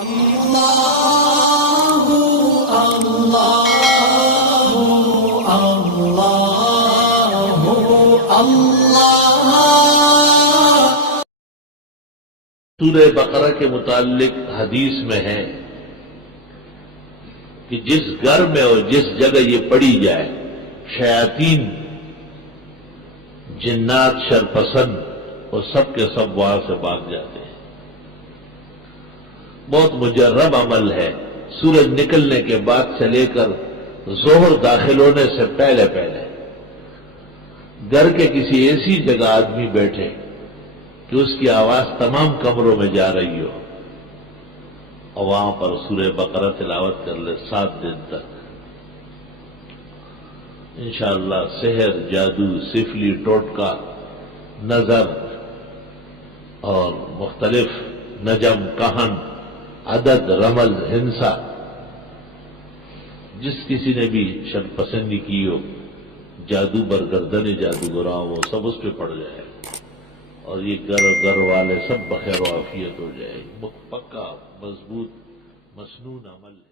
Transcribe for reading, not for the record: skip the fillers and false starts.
سورہ بقرہ کے متعلق حدیث میں ہے کہ جس گھر میں اور جس جگہ یہ پڑھی جائے شیاطین جنات شرپسند اور سب کے سب وہاں سے بھاگ جاتے ہیں۔ بہت مجرب عمل ہے۔ سورج نکلنے کے بعد سے لے کر ظہر داخل ہونے سے پہلے گھر کے کسی ایسی جگہ آدمی بیٹھے کہ اس کی آواز تمام کمروں میں جا رہی ہو اور وہاں پر سورہ بقرہ تلاوت کر لے 7 دن تک، انشاءاللہ سحر، جادو، سفلی، ٹوٹکا، نظر اور مختلف نجم، کہن، عدد، رمل، ہنسا، جس کسی نے بھی شرط پسندی کی ہو، جادو برگردن جادوگراں وہ سب اس پہ پڑ جائے اور یہ گھر والے سب بخیر و عافیت ہو جائے۔ پکا مضبوط مسنون عمل ہے۔